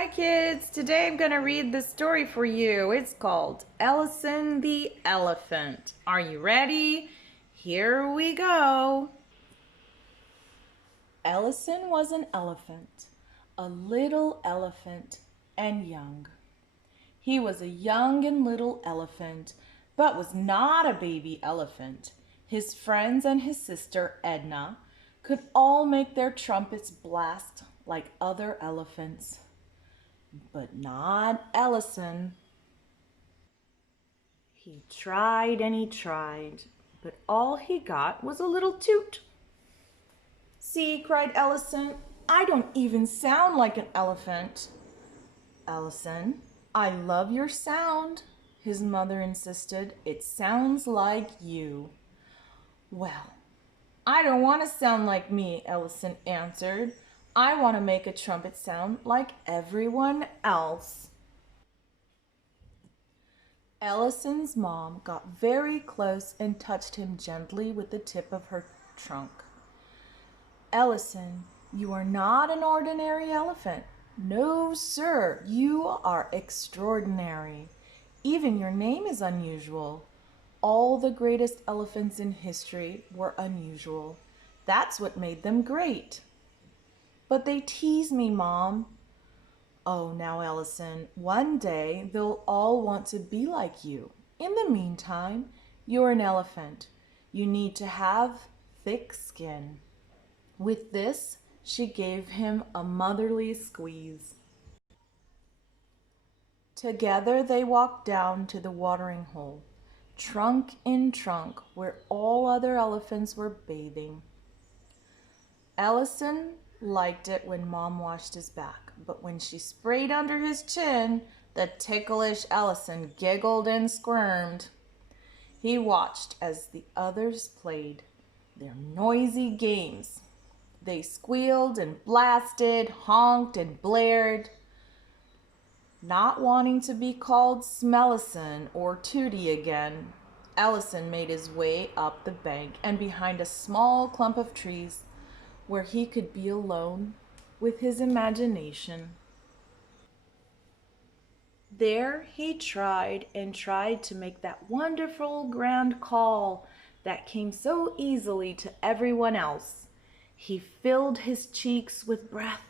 Hi kids, today I'm going to read the story for you. It's called Ellison the Elephant. Are you ready? Here we go. Ellison was an elephant, a little elephant and young. He was a young and little elephant, but was not a baby elephant. His friends and his sister Edna could all make their trumpets blast like other elephants. But not Ellison. He tried and he tried, but all he got was a little toot. See, cried Ellison, I don't even sound like an elephant. Ellison, I love your sound, his mother insisted. It sounds like you. Well, I don't want to sound like me, Ellison answered. I want to make a trumpet sound like everyone else. Ellison's mom got very close and touched him gently with the tip of her trunk. Ellison, you are not an ordinary elephant. No, sir, you are extraordinary. Even your name is unusual. All the greatest elephants in history were unusual. That's what made them great. But they tease me, Mom. Oh, now, Ellison, one day they'll all want to be like you. In the meantime, you're an elephant. You need to have thick skin. With this, she gave him a motherly squeeze. Together they walked down to the watering hole, trunk in trunk, where all other elephants were bathing. Ellison liked it when Mom washed his back, but when she sprayed under his chin, the ticklish Ellison giggled and squirmed. He watched as the others played their noisy games. They squealed and blasted, honked and blared. Not wanting to be called Smellison or Tootie again, Ellison made his way up the bank and behind a small clump of trees where he could be alone with his imagination. There he tried and tried to make that wonderful grand call that came so easily to everyone else. He filled his cheeks with breath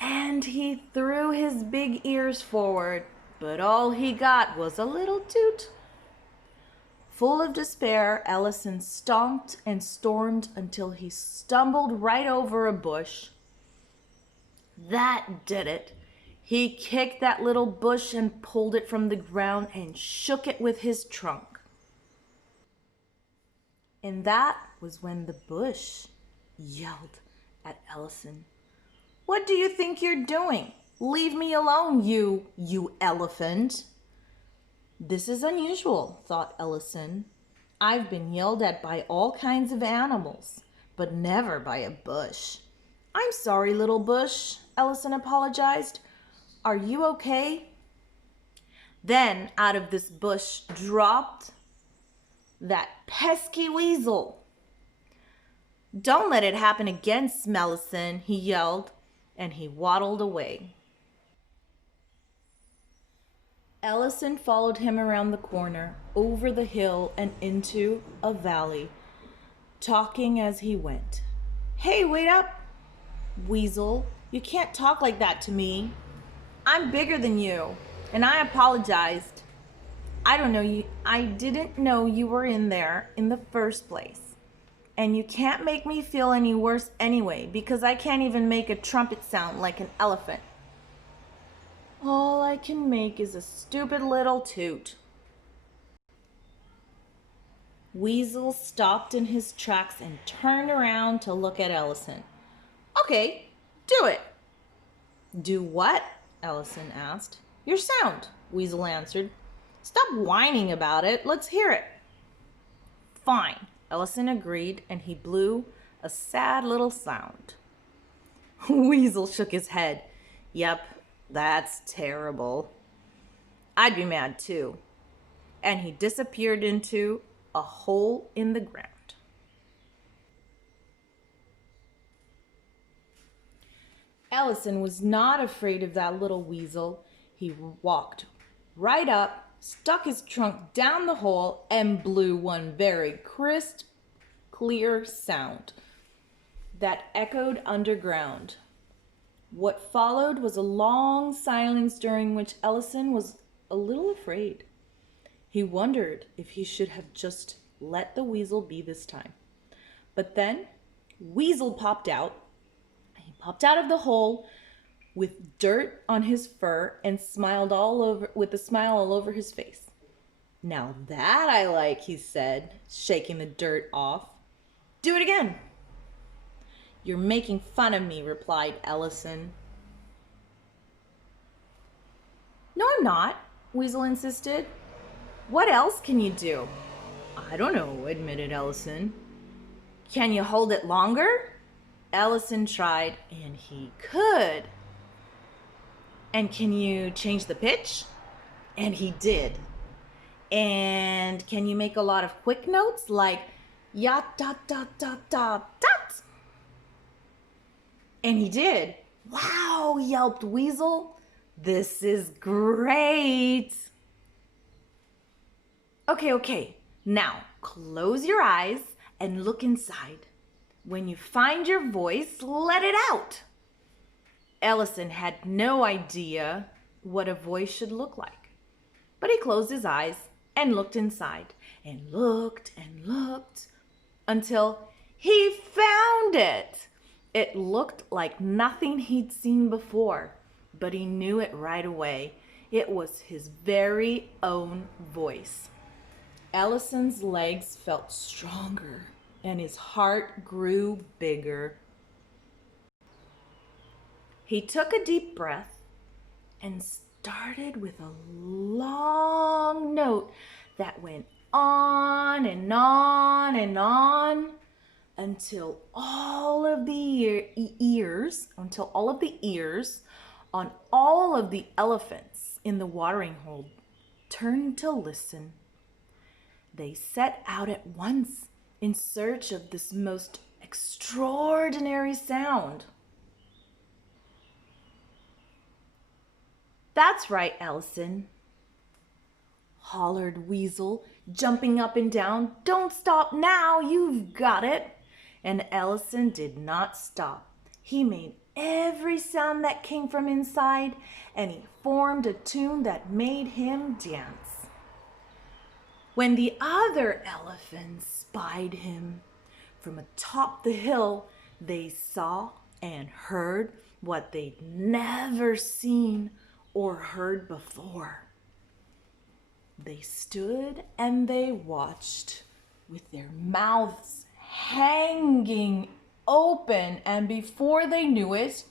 and he threw his big ears forward, but all he got was a little toot. Full of despair, Ellison stomped and stormed until he stumbled right over a bush. That did it. He kicked that little bush and pulled it from the ground and shook it with his trunk. And that was when the bush yelled at Ellison. What do you think you're doing? Leave me alone, you elephant. This is unusual, thought Ellison. I've been yelled at by all kinds of animals, but never by a bush. I'm sorry, little bush, Ellison apologized. Are you okay? Then out of this bush dropped that pesky weasel. Don't let it happen again, Smellison, he yelled, and he waddled away. Ellison followed him around the corner, over the hill, and into a valley, talking as he went. Hey, wait up, Weasel. You can't talk like that to me. I'm bigger than you, and I apologized. I didn't know you were in there in the first place. And you can't make me feel any worse anyway, because I can't even make a trumpet sound like an elephant. All I can make is a stupid little toot. Weasel stopped in his tracks and turned around to look at Ellison. Okay, do it. Do what? Ellison asked. Your sound, Weasel answered. Stop whining about it. Let's hear it. Fine, Ellison agreed, and he blew a sad little sound. Weasel shook his head. Yep, that's terrible. I'd be mad too. And he disappeared into a hole in the ground. Ellison was not afraid of that little weasel. He walked right up, stuck his trunk down the hole, and blew one very crisp, clear sound that echoed underground. What followed was a long silence during which Ellison was a little afraid. He wondered if he should have just let the weasel be this time. But then Weasel popped out. He popped out of the hole with dirt on his fur and smiled all over with a smile all over his face. "Now that I like," he said, shaking the dirt off. "Do it again." "You're making fun of me," replied Ellison. "No, I'm not," Weasel insisted. "What else can you do?" "I don't know," admitted Ellison. "Can you hold it longer?" Ellison tried, and he could. "And can you change the pitch?" And he did. "And can you make a lot of quick notes like ya da da da da da?" And he did. "Wow," yelped Weasel. "This is great." Okay. Now close your eyes and look inside. When you find your voice, let it out. Ellison had no idea what a voice should look like, but he closed his eyes and looked inside and looked until he found it. It looked like nothing he'd seen before, but he knew it right away. It was his very own voice. Ellison's legs felt stronger and his heart grew bigger. He took a deep breath and started with a long note that went on and on and on until all of the ears on all of the elephants in the watering hole turned to listen. They set out at once in search of this most extraordinary sound. "That's right, Ellison," hollered Weasel, jumping up and down. "Don't stop now, you've got it." And Ellison did not stop. He made every sound that came from inside, and he formed a tune that made him dance. When the other elephants spied him from atop the hill, they saw and heard what they'd never seen or heard before. They stood and they watched with their mouths hanging open, and before they knew it,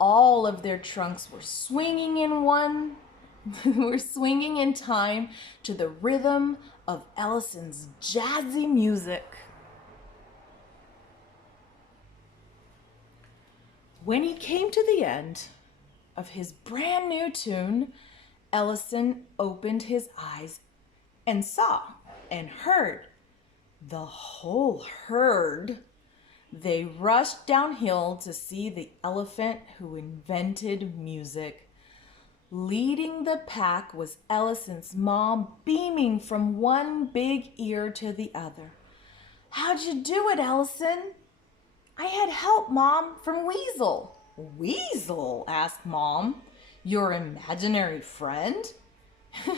all of their trunks were swinging in time to the rhythm of Ellison's jazzy music. When he came to the end of his brand new tune, Ellison opened his eyes and saw and heard the whole herd. They rushed downhill to see the elephant who invented music. Leading the pack was Ellison's mom, beaming from one big ear to the other. "How'd you do it, Ellison?" "I had help, Mom, from Weasel." "Weasel?" asked Mom. "Your imaginary friend?"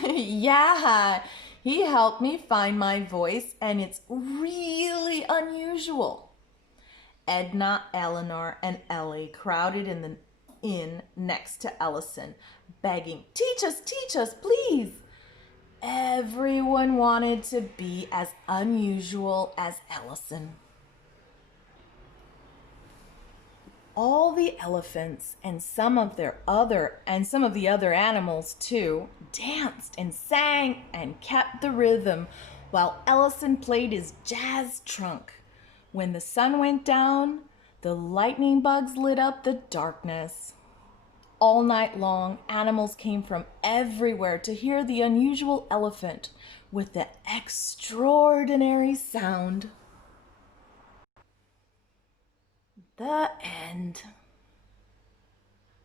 "Yeah, he helped me find my voice, and it's really unusual." Edna, Eleanor, and Ellie crowded in the inn next to Ellison, begging, teach us, please." Everyone wanted to be as unusual as Ellison. All the elephants and some of the other animals too danced and sang and kept the rhythm while Ellison played his jazz trunk. When the sun went down, the lightning bugs lit up the darkness. All night long, animals came from everywhere to hear the unusual elephant with the extraordinary sound. The end.